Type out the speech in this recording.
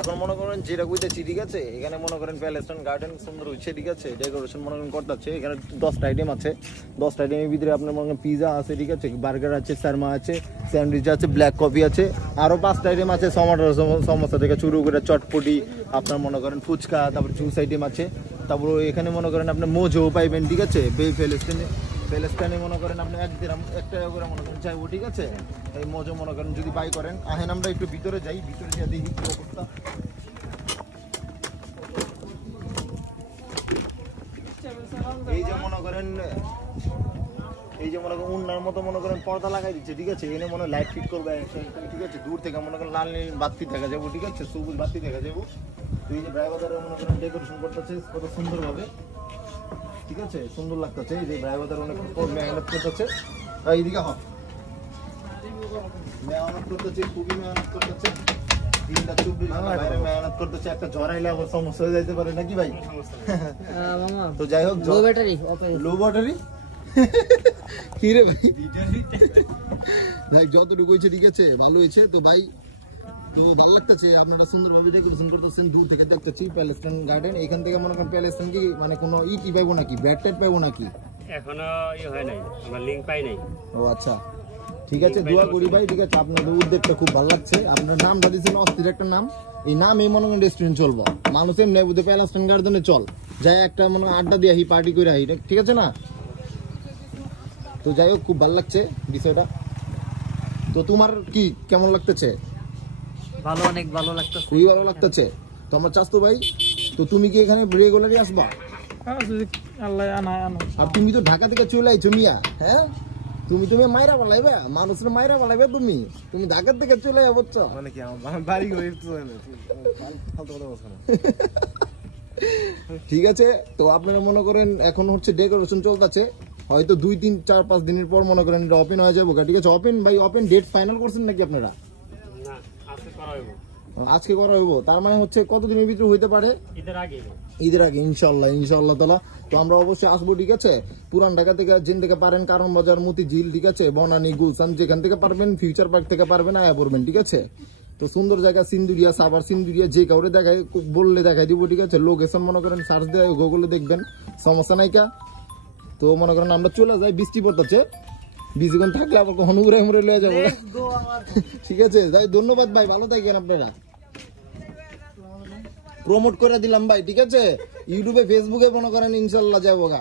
এখন মনে করেন যেটা কইতেছি ঠিক আছে, এখানে মনে করেন প্যালেস্টাইন গার্ডেন সুন্দর হচ্ছে ঠিক আছে, ডেকোরেশন মনে করেন করতেছে। এখানে 10টা আইটেম আছে, 10টা আইটেমের ভিতরে আপনার মনে করেন পিজা আছে ঠিক আছে, বার্গার আছে, শর্মা আছে, স্যান্ডউইচ আছে, ব্ল্যাক কফি আছে, আরও 5টা আইটেম আছে, সমোসা থেকে শুরু করে চটপটি, আপনার মনে করেন ফুচকা, তারপর জুস আইটেম আছে, তারপর এখানে মনে করেন আপনার মোজো পাইবেন ঠিক আছে। প্যালেস্টাইনে মনে করেন আপনি 1 দিরাম 1 টাকা করে মনে করেন চাইবো ঠিক আছে। এই মোজো মনে করেন যদি বাই করেন, আহেন আমরা একটু ভিতরে যাই, ভিতরে গিয়ে দেখি কি অবস্থা। এই যে মনে করেন উন্নার মতো মনে করেন পর্দা লাগাই দিচ্ছে ঠিক আছে, এনে মনে লাইট ফিট করবে ঠিক আছে। দূর থেকে মনে করেন লাল নীল বাতি দেখা যাবো ঠিক আছে, সবুজ বাতি দেখা যাবো। তো এই যে ড্রাইভারে মনে করেন ডেকোরেশন করতেছে কত সুন্দর ভাবে ঠিক আছে, সুন্দর লাগতেছে। এই যে ড্রাইভার অনেক মেহনত করতেছে, এইদিকে হ মেহনত করতেছে, খুবই মেহনত করতেছে, দিনটা 24 ঘন্টা বাইরে মেহনত করতেছে। একটা জড়াইলে আবার সমস্যা হয়ে যাইতে পারে নাকি ভাই? তো যাই হোক, লো ব্যাটারি কি রে ভাই, ভাই যতটুকু হয়েছে ঠিক আছে, ভালো হয়েছে। তো ভাই তো ভালো লাগতেছে, আপনারা সুন্দরভাবে ডেকোরেশন করতেছেন, দূর থেকে দেখতেছি প্যালেস্টাইন গার্ডেন। এখান থেকে মনে করেন প্যালেস্টাইন কি মানে কোনো কি পাইবো নাকি, ব্যাট টাইট পাইবো নাকি? এখনো হয় নাই, আমার লিংক পাই নাই। ও আচ্ছা ঠিক আছে, দোয়া করি ভাই ঠিক আছে। আপনাদের উদ্যোগটা খুব ভালো লাগছে, আপনার নামটা দিয়েছেন অস্থির একটা নাম। এই নাম এই মনে করেন রেস্টুরেন্ট চলবো, মানুষ এমনি বুঝে প্যালেস্টাইন গার্ডেনে চল যাই একটা মনে আড্ডা দিয়ে আহি, পার্টি করে আহি, ঠিক আছে না? তো যাই হোক, খুব ভালো লাগছে বিষয়টা। তো তোমার কি কেমন লাগতেছে? ভালো, অনেক ভালো লাগতেছে, খুবই ভালো লাগতেছে। তো আমার চাস্তু ভাই, তো তুমি কি এখানে রেগুলারই আসবা? আর তুমি তো ঢাকা থেকে চলে আইছো মিয়া, হ্যাঁ তুমি মাইরা বলাইবে, মানুষের মাইরা বলাইবে, তুমি ঢাকা থেকে চলে যাচ্ছ মানে কি আমার বাড়ি ঠিক আছে। তো আপনারা মনে করেন এখন হচ্ছে ডেকোরেশন চলতেছে, হয়তো 2, 3, 4, 5 দিনের পর মনে করেন এটা ওপেন হয়ে যাবো ঠিক আছে। ওপেন ডেট ফাইনাল করছেন নাকি আপনারা? আজকে করা হইব, তার মানে হচ্ছে কতদিনের ভিতরে হইতে পারে? ঈদের আগে ইনশাল্লাহ তাআলা। তো আমরা অবশ্যই আসবো ঠিক আছে। পুরান ঢাকা থেকে যেন থেকে পারেন, কারণ বাজার, মতিঝিল ঠিক আছে, বনানী, গুলশান, যেখান থেকে পারবেন, ফিউচার পার্ক থেকে পারবেন, আয়া পড়বেন ঠিক আছে। তো সুন্দর জায়গা সিন্দুরিয়া, সাভার সিন্দুরিয়া, যে কাউরে দেখাই বললে দেখাই দিব ঠিক আছে। লোকেশন মনে করেন সার্চ দিয়ে গুগলে দেখবেন, সমস্যা নাই কা। তো মনে করেন আমরা চলে যাই, বৃষ্টি পড়তেছে, বেশিক্ষণ থাকলে আবার কখনো উড়ে লয়ে যাবো ঠিক আছে। যাই, ধন্যবাদ ভাই, ভালো থাকেন আপনারা। প্রমোট করে দিলাম ভাই ঠিক আছে, ইউটিউবে ফেসবুকে মনে করেন ইনশাল্লাহ যাবো গা।